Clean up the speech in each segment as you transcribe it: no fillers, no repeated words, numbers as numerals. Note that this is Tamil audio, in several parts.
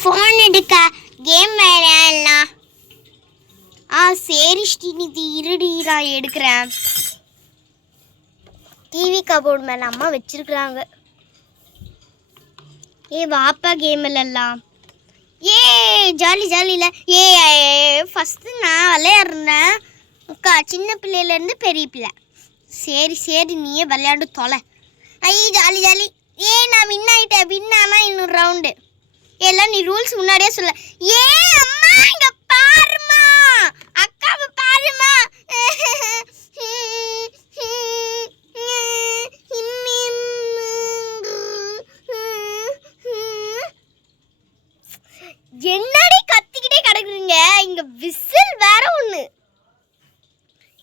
ஃபோன் எடுக்க கேம் விளையாடலாம். சரி ஸ்ரீநிதி இருடி நான் எடுக்கிறேன். டிவி கபோர்டு மேலே அம்மா வச்சிருக்கிறாங்க. வாப்பா கேம் விளையாடலாம். ஜாலி ஜாலியில் ஃபஸ்ட்டு நான் விளையாடுறேன் சின்ன பிள்ளையிலேருந்து பெரிய பிள்ளை. சரி நீயே விளையாண்டு தொலை. Jolly jolly. நான் வின் ஆகிட்டேன். வின் ஆனால் இன்னொரு ரவுண்டு. எல்லாம் நீ ரூல்ஸ் முன்னாடியே சொல்ல. அம்மா இங்கே பாருமா, அக்காவை பாருமா. என்னடி கத்திக்கிட்டே கிடக்குறீங்க? இங்க விசில் வேற ஒண்ணு.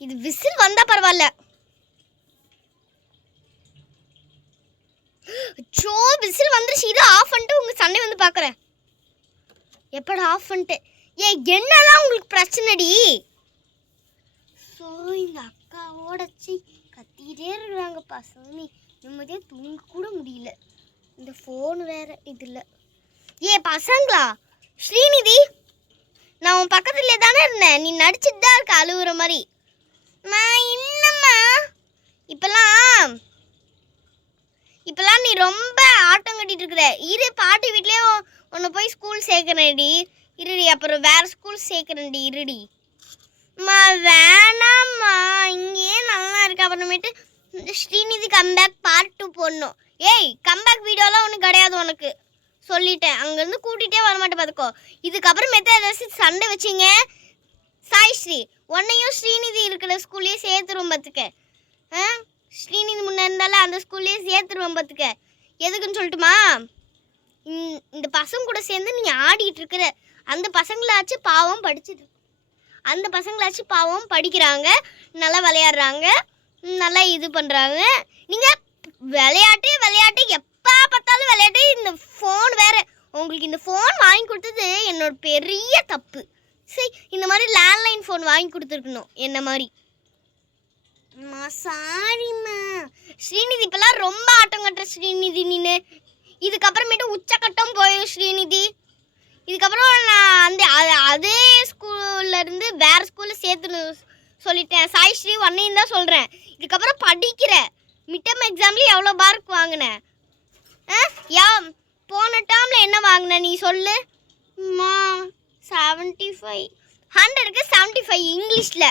இது விசில் வந்தா பரவாயில்ல. விசில் வந்துருச்சு. இது ஆஃப் பண்ணிட்டு உங்க சண்டை வந்து பாக்குறேன். எப்படா ஆஃப் பண்ணிட்டு? என்னதான் உங்களுக்கு பிரச்சனைடி? இந்த அக்காவோட கத்திக்கிட்டே இருக்கிறாங்க பசங்க. நிம்மதியா தூங்க கூட முடியல. இந்த ஃபோன் வேற இதுல. பசங்களா, ஸ்ரீநிதி நான் உன் பக்கத்துல தானே இருந்தேன். நீ நடிச்சுட்டு தான் இருக்க அழுகுற மாதிரி. இல்லம்மா, இப்பெல்லாம் நீ ரொம்ப ஆட்டம் கட்டிட்டு இருக்கிற. இரு பாட்டி வீட்லயே உன்னை போய் ஸ்கூல் சேர்க்கிறேன்டி. இருடி, அப்புறம் வேற ஸ்கூல் சேர்க்கிறேன்டி. இருடி வேணாம்மா, இங்கேயே நல்லா இருக்கு. அப்புறமேட்டு ஸ்ரீநிதி கம்பேக் பார்ட் 2 போடணும். கம்பேக் வீடியோலாம் ஒன்றும் கிடையாது உனக்கு சொல்லிட்டேன். அங்கேருந்து கூட்டிகிட்டே வரமாட்டேன் பார்த்துக்கோ. இதுக்கப்புறமேட்டு ஏதாச்சும் சண்டை வச்சிங்க சாய்ஸ்ரீ, உன்னையும் ஸ்ரீநிதி இருக்கிற ஸ்கூல்லேயே சேர்த்துருவோம் பார்த்துக்க. ஸ்ரீநிதி முன்னே இருந்தாலும் அந்த ஸ்கூல்லேயே சேர்த்துருவோம் பார்த்துக்க. எதுக்குன்னு சொல்லட்டுமா? இந்த பசங்க கூட சேர்ந்து நீ ஆடிட்டு இருக்கிற. அந்த பசங்களாச்சும் பாவம் படிச்சுட்டு, அந்த பசங்களாச்சும் பாவம் படிக்கிறாங்க, நல்லா விளையாடுறாங்க, நல்லா இது பண்ணுறாங்க. நீங்கள் விளையாட்டு எப்போ பார்த்தாலும் விளையாட்டு. இந்த ஃபோன் வேறு. உங்களுக்கு இந்த ஃபோன் வாங்கி கொடுத்தது என்னோட பெரிய தப்பு. சரி, இந்த மாதிரி லேண்ட்லைன் ஃபோன் வாங்கி கொடுத்துருக்கணும் என்ன மாதிரி. சாரிம்மா. ஸ்ரீநிதி இப்பெல்லாம் ரொம்ப ஆட்டம் கட்டுற ஸ்ரீநிதி நீனு. இதுக்கப்புறமேட்டு உச்சக்கட்டம் போயும் ஸ்ரீநிதி. இதுக்கப்புறம் நான் அதே ஸ்கூல்லேருந்து வேறு ஸ்கூலில் சேர்த்துன்னு சொல்லிட்டேன். சாய்ஸ்ரீ ஒன்னையும் தான் சொல்கிறேன். இதுக்கப்புறம் படிக்கிற மிட்டம் எக்ஸாம்லேயும் எவ்வளோ மார்க் வாங்கினேன்? போன டேர்மில் என்ன வாங்கின நீ சொல்லு. 75. 100க்கு 75 இங்கிலீஷில்.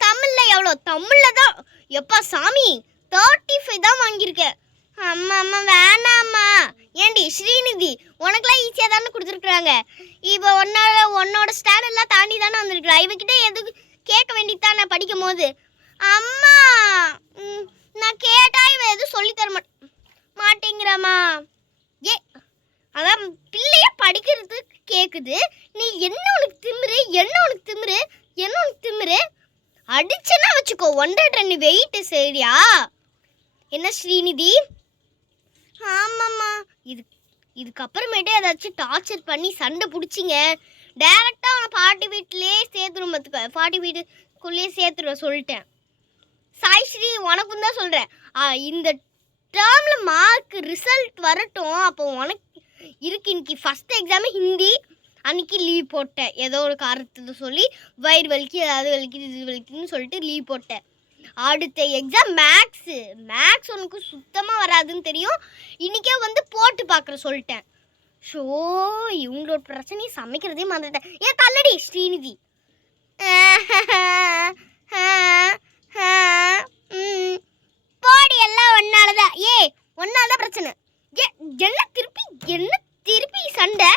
தமிழில் எவ்வளோ? தமிழில் தான் எப்பா சாமி 35 தான் வாங்கியிருக்கேன். அம்மா வேணாம்மா. ஏண்டி ஸ்ரீநிதி, உனக்குலாம் ஈஸியாக தானே கொடுத்துருக்குறாங்க. இப்போ உன்னோட ஸ்டாண்டர்ட்லாம் தாண்டி தானே வந்திருக்கிறா. இவகிட்ட எதுக்கு கேட்க வேண்டியது தானே படிக்கும் போது. அம்மா நான் கேட்டால் இவ எதுவும் சொல்லித்தர மாட்டேங்கிறாம்மா. அதான் பிள்ளைய படிக்கிறது கேட்குது. நீ என்ன உனக்கு திமிரு அடிச்சேன்னா வச்சுக்கோ 100 டன் வெயிட்டு. சரியா என்ன ஸ்ரீநிதி? ஆமாம்மா. இதுக்கப்புறமேட்டு ஏதாச்சும் டார்ச்சர் பண்ணி சண்டை பிடிச்சிங்க, டைரெக்டாக அவனை பாட்டி வீட்டிலே சேர்த்துரும் பார்த்துக்க. பாட்டி வீட்டுக்குள்ளேயே சேர்த்துருவேன் சொல்லிட்டேன். சாய்ஸ்ரீ உனக்கும் தான் சொல்கிறேன். இந்த டேர்மில் மார்க் ரிசல்ட் வரட்டும். அப்போ உனக்கு இருக்கு. இன்னைக்கு ஃபஸ்ட் எக்ஸாமு ஹிந்தி. அன்றைக்கி லீவ் போட்டேன். ஏதோ ஒரு காரணத்தில் சொல்லி வயிறு வலிக்கு ஏதாவது வலிக்குது இது வலிக்குதுன்னு சொல்லிட்டு லீவ் போட்டேன். அடுத்த எக்ஸாம் மேக்ஸ் உனக்கு சுத்தமாக வராதுன்னு தெரியும். இன்றைக்கே வந்து போட்டு பார்க்குற சொல்லிட்டேன். இவங்களோட பிரச்சனையை சமைக்கிறதே மறந்துட்டேன். தள்ளடி ஸ்ரீநிதி. போடி எல்லாம் ஒன்னாலதான். ஒன்னாலதான் பிரச்சனை. என்ன திருப்பி சண்டை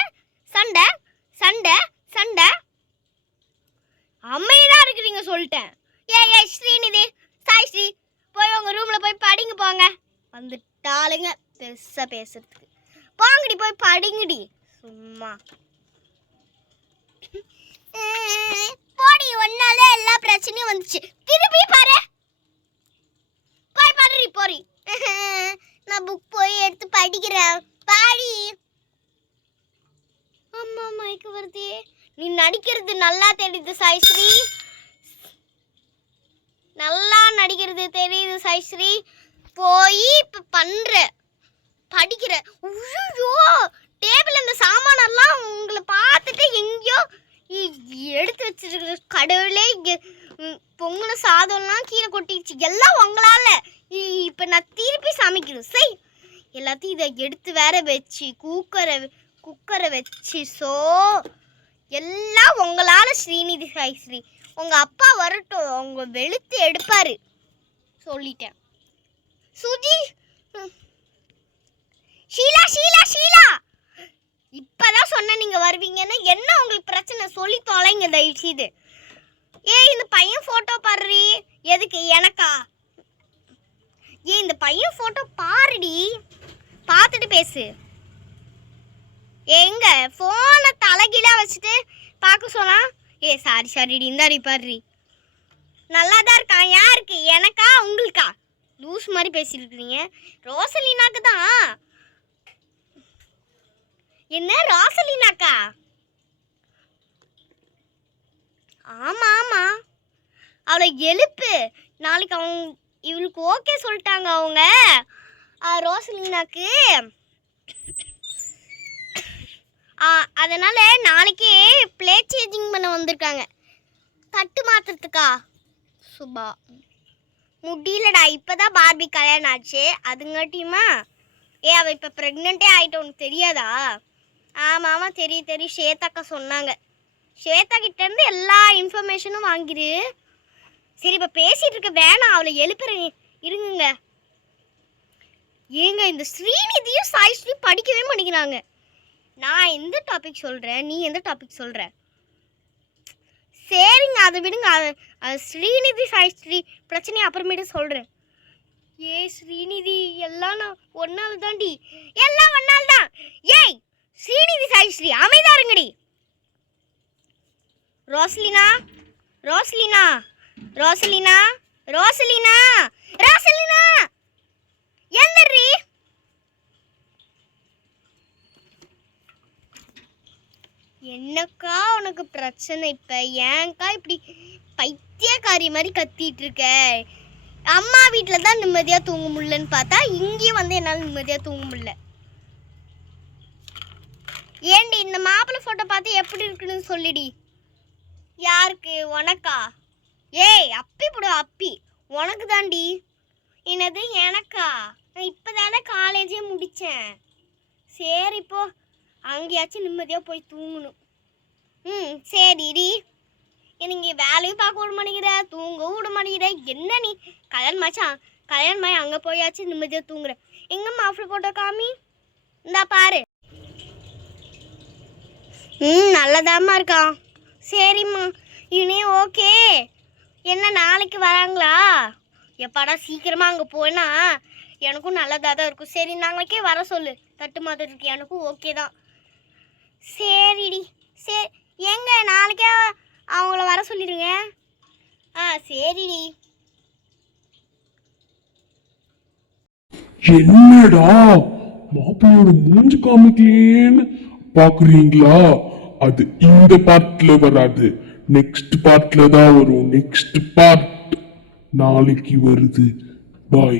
அம்மையதான் இருக்கிறீங்க சொல்லிட்டேன். ஸ்ரீநிதி, சாய்ஸ்ரீ போய் உங்க ரூம்ல போய் படிங்க போங்க. வந்துட்டாளுங்க பெருசா பேசுறதுக்கு. போங்கடி போய் படிங்கடி. சும்மா போடி. ஒன்னால எல்லா பிரச்சனையும் வந்துச்சு. திருப்பி பாரு. போய் பாடுறி போறி. நான் புக் போய் எடுத்து படிக்கிறேன். பாடி. அம்மா மைக்கு வருதே. நீ நடிக்கிறது நல்லா தெரியுது சாய்ஸ்ரீ. நல்லா நடிக்கிறது தெரியுது சாய்ஸ்ரீ. போய் இப்போ பண்ணுற படிக்கிற. ஐயோ கடவுளே பொங்கல சாதம்லாம் கீழே கொட்டிடுச்சு. எல்லாம் உங்களால. இப்போ நான் திருப்பி சமைக்கணும். சரி, எல்லாத்தையும் இதை எடுத்து வேற வச்சு குக்கரை வச்சு எல்லாம் உங்களால. ஸ்ரீநிதி சாய்ஸ்ரீ, உங்க அப்பா வரட்டும், அவங்க வெளுத்து எடுப்பாரு. சொல்லிட்டேன். சுஜி, ஷீலா ஷீலா ஷீலா, இப்பதான் சொன்ன நீங்க வருவீங்கன்னு. என்ன உங்களுக்கு பிரச்சனை சொல்லி தொலைங்க தயவு செய்து. இந்த பையன் போட்டோ பாருடி. எதுக்கு? எனக்கா? இந்த பையன் போட்டோ பாருடி, பார்த்துட்டு பேசு. எங்க போனை தலைகீழா வச்சுட்டு பார்க்க சொன்னா? சாரிடி, இந்தாடி பாருடி. நல்லா தான் இருக்கான். யாருக்கு? எனக்கா உங்களுக்கா? லூஸ் மாதிரி பேசியிருக்கிறீங்க. ரோசலினாக்கு தான். என்ன ரோசலினாக்கா? ஆமா ஆமா, அவளை எழுப்பு. நாளைக்கு இவளுக்கு ஓகே சொல்லிட்டாங்க அவங்க ரோசலினாக்கு. அதனால நாளைக்கே பிளேட் சேஞ்சிங் பண்ண வந்திருக்காங்க. தட்டு மாத்துறதுக்கா? சுபா முடியலடா, இப்பதான் பார்பி கல்யாணம் ஆச்சு, அதுங்காட்டியுமா. அவள் இப்போ ப்ரெக்னெண்ட்டே ஆகிட்ட, உனக்கு தெரியாதா? ஆமாம் தெரியும். ஸ்வேதாக்கா சொன்னாங்க. ஸ்வேதா கிட்டேருந்து எல்லா இன்ஃபர்மேஷனும் வாங்கிடு. சரி, இப்போ பேசிகிட்டு இருக்க வேணாம், அவளை எழுப்புறேன். இருங்க. இந்த ஸ்ரீநிதியும் சாய்ஸ்ரீ படிக்கவே மாட்டேங்கிறாங்க. நான் எந்த டாபிக் சொல்கிறேன், நீ எந்த டாபிக் சொல்கிற? சரிங்க, அதை விடுங்க. ஸ்ரீநிதி சாய்ஸ்ரீ பிரச்சனையை அப்புறமேட்டு சொல்கிறேன். ஸ்ரீநிதி, எல்லாம் நான் ஒன்றால் தாண்டி, எல்லாம் ஒன்றால் தான். ஸ்ரீநிதி சாய்ஸ்ரீ அமைதாருங்கடி. ரோசலினா ரோசலினா ரோசலினா ரோசலினா ரோசலினா, எந்தரி? என்னக்கா உனக்கு பிரச்சனை? இப்போ ஏன்க்கா இப்படி பைத்தியக்காரி மாதிரி கத்திட்டு இருக்க? அம்மா வீட்டில் தான் நிம்மதியாக தூங்க முடியலன்னு பார்த்தா இங்கேயும் வந்து என்னால் நிம்மதியாக தூங்க முடியல. ஏண்டி, இந்த மாப்பிள்ளை ஃபோட்டோ பார்த்து எப்படி இருக்குன்னு சொல்லிடி. யாருக்கு? உனக்கா? அப்பி போடு, அப்பி உனக்கு தாண்டி. என்னது எனக்கா? நான் இப்போ தானே காலேஜே முடித்தேன். சரி, இப்போ அங்கேயாச்சும் நிம்மதியாக போய் தூங்கணும். சரிடி. எனக்கு வேலையும் பார்க்க விட மாட்டேங்கிற, தூங்கவும் விட மாட்டேங்கிற. என்ன நீ கல்யாணமாச்சி அங்கே போயாச்சும் நிம்மதியாக தூங்குற. எங்கே மாப்பிள்ளை ஃபோட்டோ காமி? இந்தா பாரு. நல்லதாம்மா இருக்கான். சரிம்மா, இனி ஓகே. என்ன நாளைக்கு வராங்களா? எப்பாடா சீக்கிரமாக அங்கே போனா எனக்கும் நல்லதாக தான் இருக்கும். சரி, நாளைக்கே வர சொல்லு. தட்டு மாத்திரத்துக்கு எனக்கும் ஓகே தான். சரிடி. சரி, எங்க நாளைக்கே அவங்கள வர சொல்லிடுங்க. சரிடி. என்னடா மாப்பிள்ளையோட மூஞ்சி காமிக்கலேன்னு பாக்குறீங்களா? அது இந்த பார்ட்ல வராது, நெக்ஸ்ட் பார்ட்ல தான் வரும். நெக்ஸ்ட் பார்ட் நாளைக்கு வருது. பாய்.